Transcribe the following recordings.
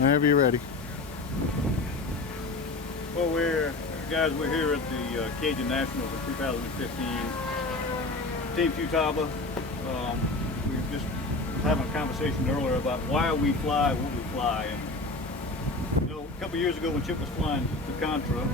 Whenever you're ready. Well, we're here at the Cajun Nationals in 2015. Team Futaba. We were just having a conversation earlier about why we fly what we fly. And, you know, a couple years ago when Chip was flying to Contra,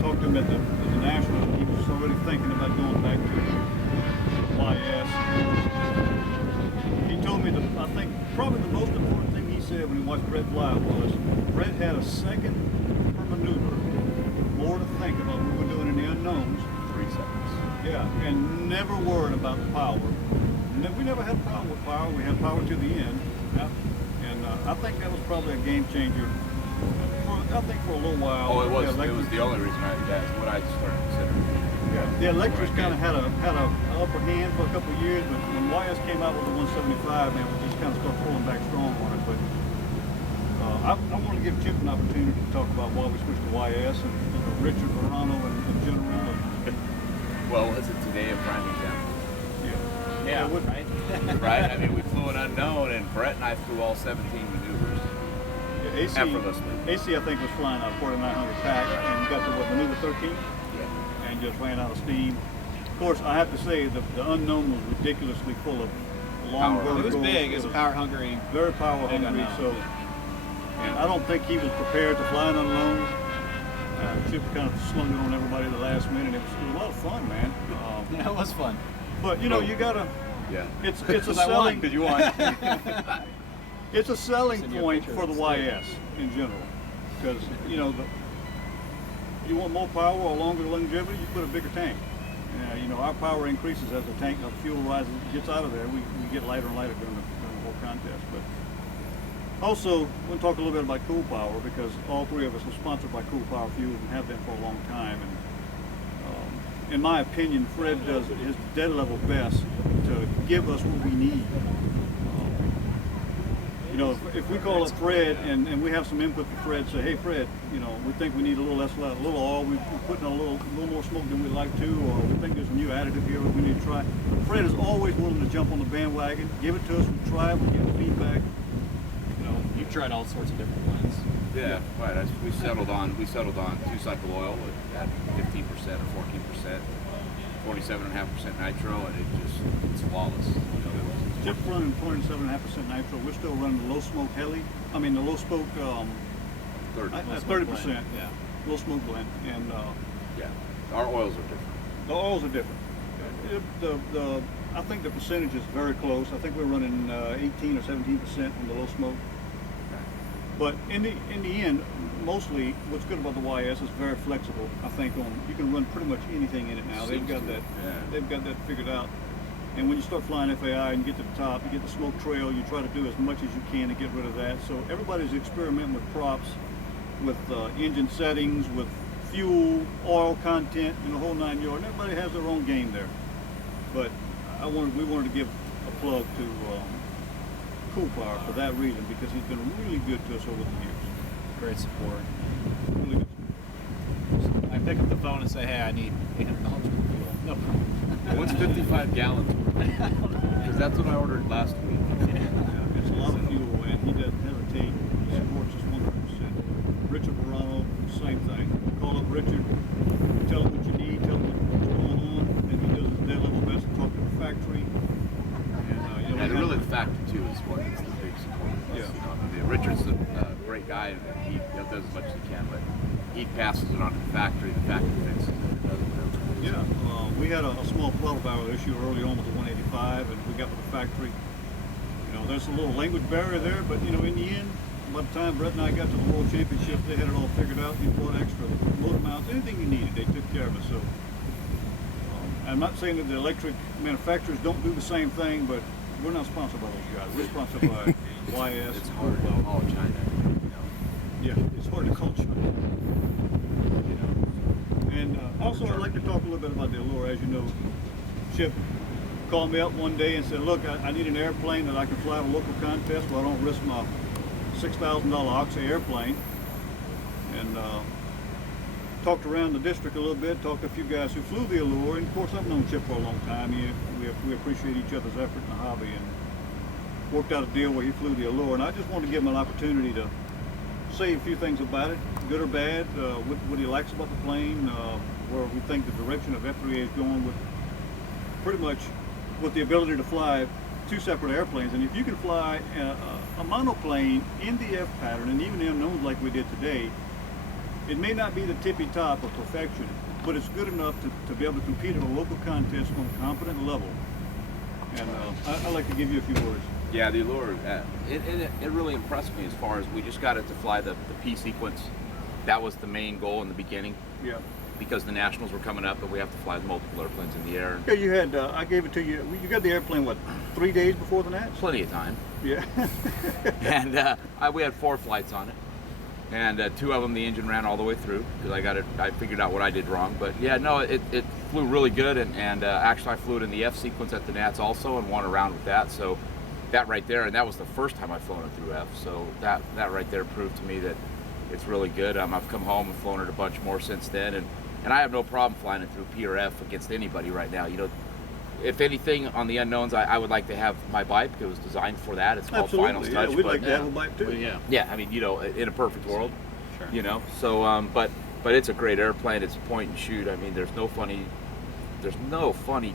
talked to him at the Nationals, he was already thinking about going back to YS. He told me that I think probably the most important thing he said when he watched Brett fly was Brett had a second per maneuver, more to think about what we were doing in the unknowns. 3 seconds. Yeah, and never worried about the power. We never had a problem with power. We had power to the end. Yeah. And I think that was probably a game changer. I think for a little while. Oh, it was. It was the only reason that's what I started considering. Yeah, the electrics kind of had an upper hand for a couple of years, but when YS came out with the 175, man, we just kind of started pulling back strong on it. But I want to give Chip an opportunity to talk about why we switched to YS and Richard Verano in general. Well, was it today a prime example? Yeah, right? Right? I mean, we flew an unknown, and Brett and I flew all 17 maneuvers. Yeah, effortlessly. AC, I think, was flying out 4900 pack and got to maneuver 13? Yeah. And just ran out of steam. Of course, I have to say the unknown was ridiculously full of long verticals. It was big. It was power hungry. Very power hungry. So, and I don't think he was prepared to fly an unknown. Chip kind of slung it on everybody at the last minute. It was a lot of fun, man. Yeah, it was fun. But you know, you gotta. Yeah. It's a selling. Because you won. It's a selling point for the YS in general, because you know you want more power or longer longevity, you put a bigger tank. You know, our power increases as the tank of fuel rises, gets out of there. We get lighter and lighter during the whole contest. But also, we'll talk a little bit about Cool Power, because all three of us are sponsored by Cool Power Fuels and have been for a long time. And in my opinion, Fred does his dead level best to give us what we need. You know, if we call up Fred and we have some input from Fred, say, hey Fred, you know, we think we need a little less, a little oil, we're putting a little more smoke than we'd like to, or we think there's a new additive here that we need to try. Fred is always willing to jump on the bandwagon, give it to us, we try it, we'll give the feedback. You know, you've tried all sorts of different blends. Yeah, right. We settled on 2-cycle oil at 15% or 14%, 47.5% nitro, and it's flawless. You know, Chip's running 27.5% nitro. We're still running the low smoke heli. I mean the low smoke 30%. Yeah. Low smoke blend, and yeah, our oils are different. the oils are different. I think the percentage is very close. I think we're running 18 or 17% on the low smoke. But in the end, mostly what's good about the YS is very flexible. I think you can run pretty much anything in it now. They've got that figured out. And when you start flying FAI and you get to the top, you get the smoke trail, you try to do as much as you can to get rid of that. So everybody's experimenting with props, with engine settings, with fuel, oil content, and the whole 9 yards. And everybody has their own game there. But we wanted to give a plug to Cool Power for that reason, because he's been really good to us over the years. Great support. Really good. I pick up the phone and say, hey, I need $800 for fuel. No problem. What's 55 gallons? Because that's what I ordered last week. Yeah, it's a lot of fuel, and he doesn't hesitate. He supports us 100%. Richard Verano, same thing. Call up Richard, tell him what you need, tell him what's going on, and he does his dead level best to talk to the factory. And really, the factory too is what is the big support. Yeah. You know, I mean, Richard's a great guy, and he does as much as he can, but he passes it on to the factory fixes it, and does whatever. Yeah, we had a small throttle barrel issue early on with the 185, and we got with the factory. You know, there's a little language barrier there, but you know, in the end, by the time Brett and I got to the World Championship, they had it all figured out. You bought extra motor mounts, anything you needed, they took care of it. So, I'm not saying that the electric manufacturers don't do the same thing, but we're not sponsored by those guys. We're sponsored by YS. It's hard to call China. You know. Yeah, it's hard to call China. You know. And also, I'd like to talk a little bit about the Allure. As you know, Chip called me up one day and said, look, I need an airplane that I can fly at a local contest where I don't risk my $6,000 Oxy airplane. And talked around the district a little bit, talked to a few guys who flew the Allure, and of course I've known Chip for a long time. We appreciate each other's effort in the hobby, and worked out a deal where he flew the Allure, and I just wanted to give him an opportunity to say a few things about it, good or bad, what he likes about the plane, where we think the direction of F3A is going, with pretty much with the ability to fly two separate airplanes. And if you can fly a monoplane in the F pattern and even unknowns like we did today, it may not be the tippy top of perfection, but it's good enough to be able to compete at a local contest on a competent level. And I'd like to give you a few words. Yeah, the Allure, it really impressed me as far as we just got it to fly the P sequence. That was the main goal in the beginning. Yeah. Because the Nationals were coming up, and we have to fly multiple airplanes in the air. Yeah, you had, I gave it to you, you got the airplane, what, 3 days before the Nats? Plenty of time. Yeah. And we had 4 flights on it. And 2 of them, the engine ran all the way through, because I figured out what I did wrong. But yeah, no, it flew really good, and actually I flew it in the F sequence at the Nats also, and won a round with that. So that right there, and that was the first time I've flown it through F. So that right there proved to me that it's really good. I've come home and flown it a bunch more since then, and I have no problem flying it through P or F against anybody right now. You know, if anything on the unknowns, I would like to have my bike. It was designed for that. It's called Final Absolutely, yeah, Touch. we'd like to have a bike too. Well, yeah. Yeah, I mean, you know, in a perfect world, Sure. you know. So, but it's a great airplane. It's point and shoot. I mean, there's no funny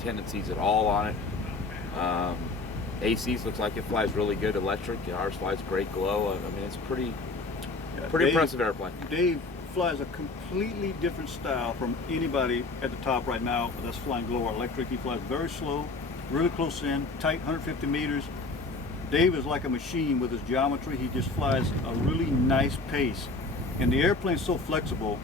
tendencies at all on it. ACs looks like it flies really good electric. Ours flies great glow. I mean, it's pretty impressive airplane. Dave flies a completely different style from anybody at the top right now that's flying glow or electric. He flies very slow, really close in, tight, 150 meters. Dave is like a machine with his geometry. He just flies a really nice pace. And the airplane's so flexible,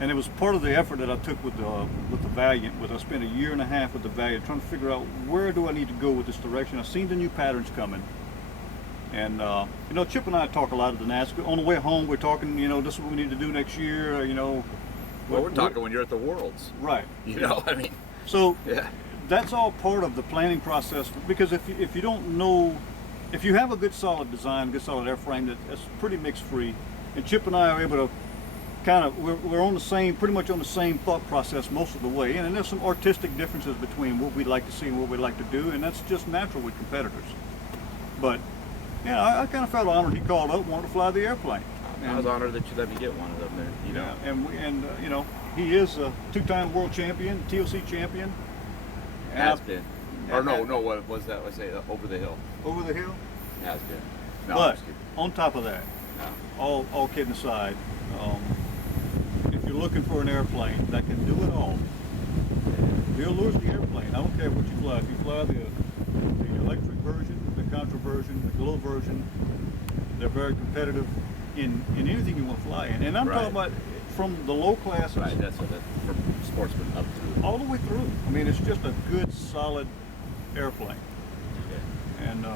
and it was part of the effort that I took with the Valiant. I spent a year and a half with the Valiant trying to figure out where do I need to go with this direction. I've seen the new patterns coming. And, you know, Chip and I talk a lot at the Nats. On the way home, we're talking, you know, this is what we need to do next year, you know. Well, we're talking when you're at the Worlds. Right. You know, I mean. So, yeah. That's all part of the planning process, because if you don't know, if you have a good solid design, good solid airframe that's pretty mix free, and Chip and I are able to kind of, we're on the same, pretty much on the same thought process most of the way, and there's some artistic differences between what we'd like to see and what we'd like to do, and that's just natural with competitors. But yeah, I kind of felt honored he called up, wanted to fly the airplane. I was honored that you let me get one of them there, you know. Yeah, and you know, he is a 2-time world champion, TOC champion. Has been. Or no, what was that? I say over the hill. Over the hill? Has been. No, I'm But just kidding. on top of that, No. all kidding aside, if you're looking for an airplane that can do it all, the Allure's the airplane. I don't care what you fly. If you fly the electric version, the Contra version, the glow version, they're very competitive in anything you want to fly in. And I'm talking about from the low classes. Right, that's from sportsman up through. All the way through. I mean, it's just a good, solid airplane. Yeah. And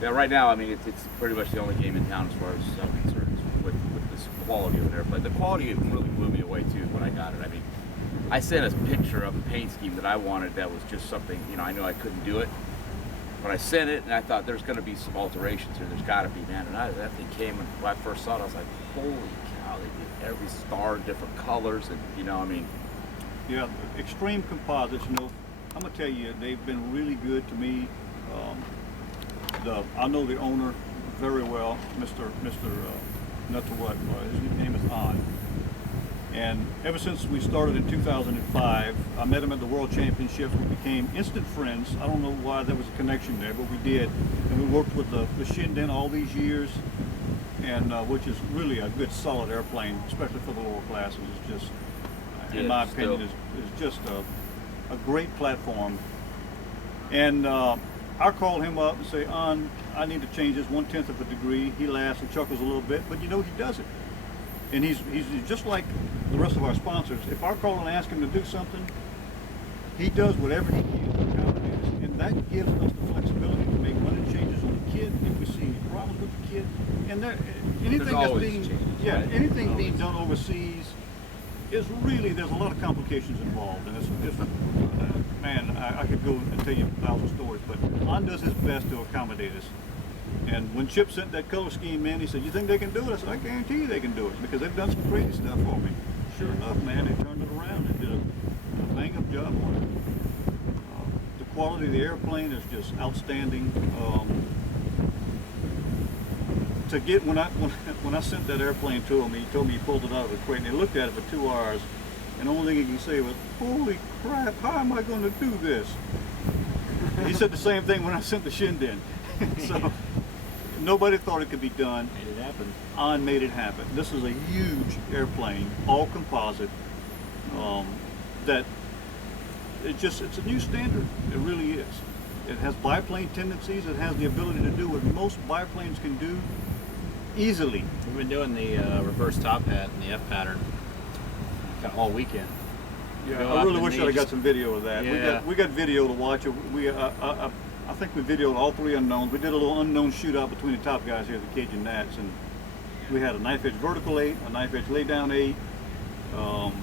yeah, right now, I mean, it's pretty much the only game in town as far as I'm concerned with this quality of an airplane. The quality really blew me away too when I got it. I mean, I sent a picture of a paint scheme that I wanted that was just something, you know, I knew I couldn't do it. But I sent it, and I thought there's going to be some alterations here. There's got to be, man. And that thing came, and when I first saw it, I was like, holy cow! They did every star in different colors, and you know, I mean, yeah, Extreme Composites. You know, I'm gonna tell you, they've been really good to me. I know the owner very well, Mr. Not to what his name is On. And ever since we started in 2005, I met him at the World Championships. We became instant friends. I don't know why there was a connection there, but we did. And we worked with the Shinden all these years, and which is really a good, solid airplane, especially for the lower classes. It's just, in my opinion, is just a great platform. And I called him up and say, I need to change this 1/10 of a degree. He laughs and chuckles a little bit, but you know, he does it. And he's just like the rest of our sponsors. If I call and ask him to do something, he does whatever he can to accommodate us. And that gives us the flexibility to make running changes on the kit if we see any problems with the kit. And anything that's being anything being done overseas is really, there's a lot of complications involved. And it's man, I could go and tell you 1,000 stories, but Lon does his best to accommodate us. And when Chip sent that color scheme in, he said, "You think they can do it?" I said, "I guarantee you they can do it, because they've done some crazy stuff for me." Sure enough, man, they turned it around and did a bang-up job on it. The quality of the airplane is just outstanding. to get when I sent that airplane to him, he told me he pulled it out of the crate. And they looked at it for 2 hours, and the only thing he could say was, "Holy crap! How am I going to do this?" He said the same thing when I sent the Shinden. So nobody thought it could be done. Made it happen. On made it happen. This is a huge airplane, all composite. That it's a new standard. It really is. It has biplane tendencies. It has the ability to do what most biplanes can do easily. We've been doing the reverse top hat and the F pattern kind of all weekend. Yeah, Go I up really and wish they I'd have got just- some video of that. Yeah. We got video to watch. I think we videoed all 3 unknowns. We did a little unknown shootout between the top guys here at the Cajun Nats, and we had a knife edge vertical 8, a knife edge lay down 8.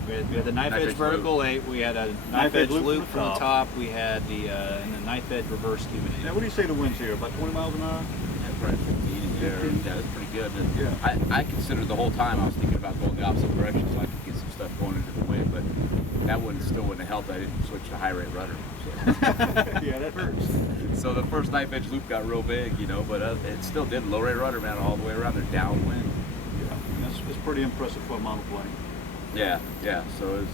We had the knife edge vertical 8. We had a knife edge loop from the top. We had the and the knife edge reverse Cuban 8. Now, what do you say the winds here? About 20 miles an hour? Yeah, probably 15 there. 15. Yeah, it's pretty good. And Yeah. I considered the whole time I was thinking about going the opposite direction so I could get some stuff going into the wind, but that still wouldn't have helped. I didn't switch to high rate rudder. So. Yeah, that hurts. So the first knife edge loop got real big, you know, but it still did low rate rudder, man, all the way around. They're downwind. Yeah, it's pretty impressive for a monoplane. Yeah. So it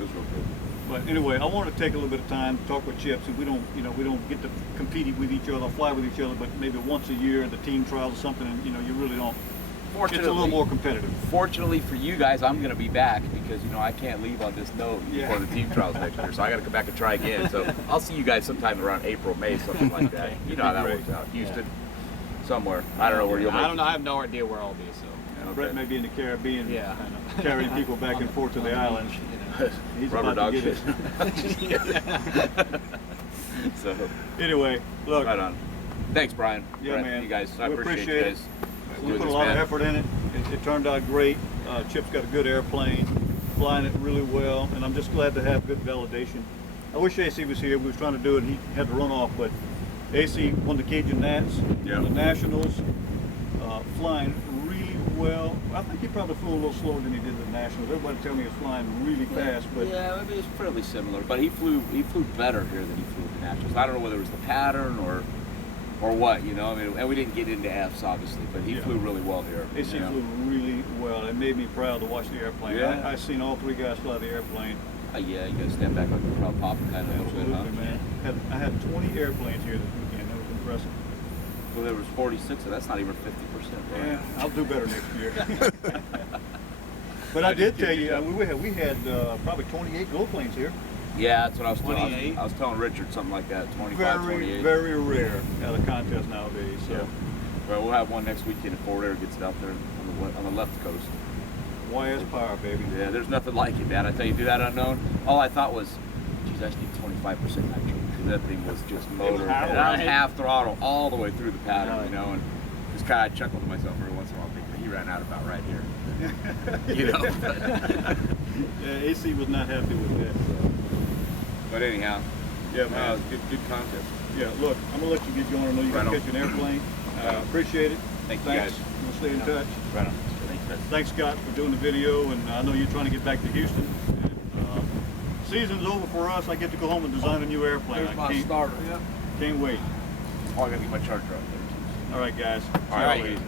was real good. But anyway, I want to take a little bit of time to talk with Chips, and we don't get to compete with each other, fly with each other, but maybe once a year, the team trials or something, and you really don't. It's a little more competitive. Fortunately for you guys, I'm going to be back because I can't leave on this note before the team trials next year, so I got to come back and try again. So I'll see you guys sometime around April, May, something like that. You know how that works out. Houston, somewhere. I don't know where you'll be. I don't know. I have no idea where I'll be. So. Brett may be in the Caribbean, Yeah, I know. carrying people back and forth to the island. He's Rubber about dog to get shit. it. So, Anyway, look, right on. Thanks, Brian. Yeah, Brett, man. You guys, I We appreciate appreciate you it. guys. we doing put a this, lot man. of effort in it. It turned out great. Chip's got a good airplane, flying it really well, and I'm just glad to have good validation. I wish AC was here. We was trying to do it, and he had to run off, but AC won the Cajun Nats, Yeah. the Nationals, flying really well. I think he probably flew a little slower than he did the Nationals. Everybody tell me he was flying really fast, but Yeah, I mean, it's fairly similar, but he flew better here than he flew at the Nationals. I don't know whether it was the pattern or what, I mean, and we didn't get into Fs obviously, but he Yeah. flew really well here. AC flew really well. It made me proud to watch the airplane. Yeah. I seen all 3 guys fly the airplane. Yeah, you gotta stand back like a proud papa kind of a little bit, huh? Absolutely, man. I had 20 airplanes here this weekend. That was impressive. Well, there was 46, so that's not even 50%. Right? Yeah, I'll do better next year. But I did tell you, we had probably 28 glow planes here. Yeah, that's what I was telling. 28? I was telling Richard something like that. 25, Very, 28. very rare at a contest nowadays. So Yeah. Well, we'll have one next weekend if Fort Air gets it out there on the left coast. YS power, baby. Yeah, there's nothing like it, man. I tell you, do that unknown. All I thought was, geez, I just need 25% nitrogen because that thing was just motor. And I was half throttle all the way through the pattern, and just kind of chuckle to myself every once in a while, thinking he ran out about right here. Yeah, AC was not happy with that. So. But anyhow, Yeah, man. it was a good contest. Yeah, look, I'm gonna let you get going. I know you Right gotta on. catch an airplane. Appreciate it. Thank you, Thanks. guys. We'll stay in touch. Right on. Thanks, guys. Thanks, Scott, for doing the video, and I know you're trying to get back to Houston. And, season's over for us. I get to go home and design a new airplane. There's I my starter. can't wait. Oh, I gotta get my charger out there too. All right, guys. All right.